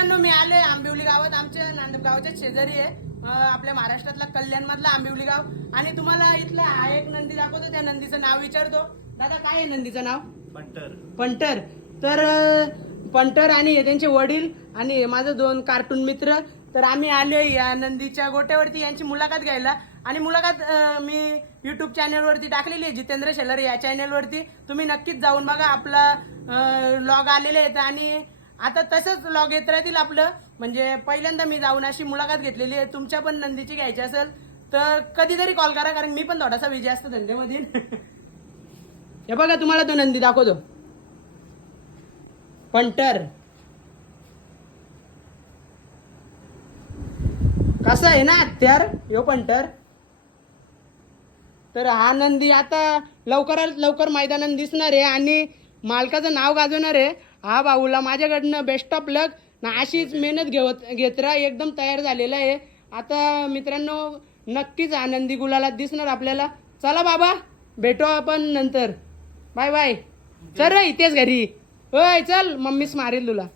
मित्रांनो मी आले आंबिवली गावात, आमच्या नांदगावच्या शेजारी आहे आपल्या महाराष्ट्रातला कल्याण मधला आंबिवली गाव. आणि तुम्हाला इथला हा एक नंदी दाखवतो, त्या नंदीचं नाव विचारतो. दादा काय आहे नंदीचं नाव? पंटर. पंटर. तर पंटर आणि हे त्यांचे वडील आणि हे माझं 2 कार्टून मित्र. तर आम्ही आलोय या नंदीच्या गोट्यावरती यांची मुलाखत घ्यायला. आणि मुलाखत मी युट्यूब चॅनलवरती टाकलेली आहे, जितेंद्र शेलर या चॅनलवरती. तुम्ही नक्कीच जाऊन बघा, आपला लॉग आलेले आहेत आणि आता तसंच लॉग येत राहतील आपलं. म्हणजे पहिल्यांदा मी जाऊन अशी मुलाखत घेतलेली आहे. तुमच्या पण नंदीची घ्यायची असेल तर कधीतरी कॉल करा, कारण मी पण थोडासा बिझी असतो धंद्यामध्ये. हे बघा तुम्हाला तो नंदी दाखवतो, पंटर. कसं आहे ना हत्यार यो पंटर. तर हा नंदी आता लवकरात लवकर मैदानात दिसणार आहे आणि मालकाचं नाव गाजवणार आहे. हा भाऊला माझ्याकडनं बेस्ट ऑफ लक ना, अशीच मेहनत घेत राहा. एकदम तयार झालेला आहे आता मित्रांनो. नक्कीच हा नंदी गुलालात दिसणार आपल्याला. चला बाबा भेटू आपण नंतर. Bye bye. चल रे इथेच घरी. होय चल, मम्मीच मारेल तुला.